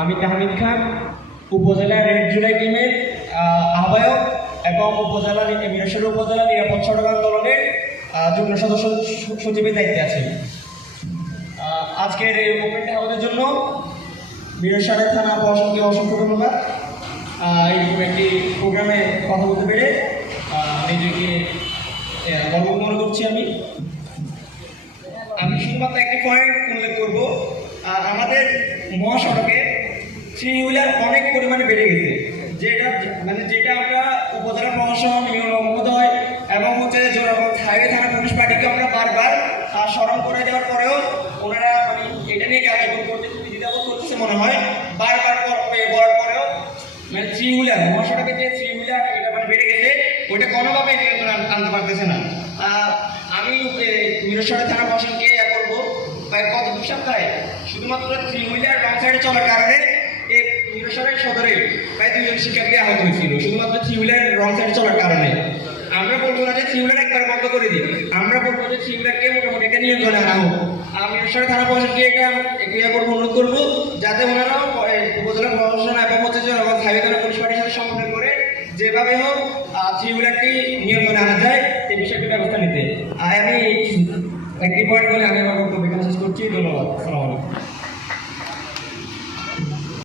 আমি তাহমিদ খান, উপজেলা রেড জুলাই টিমের আহ্বায়ক এবং মিরসরাই উপজেলা নিরাপদ সড়ক আন্দোলনের যুগ্ম সদস্য সচিবের দায়িত্বে আছি। আজকের এই মুভমেন্টে আমাদের জন্য মিরসরাই থানা প্রশাসনকে অসংখ্য ধন্যবাদ। এইরকম একটি প্রোগ্রামে কথা বলতে পেরে নিজেকে গর্ব মনে করছি। আমি শুধুমাত্র একটি পয়েন্ট উল্লেখ করব, আমাদের মহাসড়কে থ্রি হুইলার অনেক পরিমাণে বেড়ে গেছে, যেটা আমরা উপজেলা প্রশাসন মহোদয় এবং জোরাবত হাইওয়ে থানা পুলিশ পার্টিকে আমরা বারবার স্মরণ করে দেওয়ার পরেও ওনারা এটা নিয়ে কার্যক্রম করতে খুবই দ্বিধাবোধ করতেছে মনে হয়। বারবার বলার পরেও থ্রি হুইলার মহাসড়কে যে থ্রি হুইলার এটা বেড়ে গেছে, ওইটা কোনোভাবে নিয়ন্ত্রণ আনতে পারতেছে না। আমি মিরসরাই থানা প্রশাসনকে করবো গত 2 সপ্তাহে শুধুমাত্র থ্রি হুইলার রং সাইডে চলার কারণে এই মিরসরাই সদরে প্রায় 2 জন শিক্ষার্থী আহত হয়েছিল, শুধুমাত্র থ্রি হুইলার রং সাইডে চলার কারণে। আমরা বলবো না যে থ্রি হুইলার একবার বন্ধ করে দিই, আমরা বলবো যে থ্রি হুইলারকে মোটামুটি এটা নিয়ন্ত্রণে আনা হোক। আমি মিরসরাই থানা প্রশাসনকে এটা অনুরোধ করবো যাতে ওনারাও উপজেলা প্রশাসন এবং হাইওয়ে থানা পুলিশ পার্টির সাথে সমন্বয় করে যেভাবে হোক থ্রি হুইলারটি নিয়ন্ত্রণে আনা যায় সেই বিষয়টি ব্যবস্থা নিতে। আমি একটি পয়েন্ট বলে আমি আমার বক্তব্য শেষ করছি। ধন্যবাদ। আসসালামু আলাইকুম।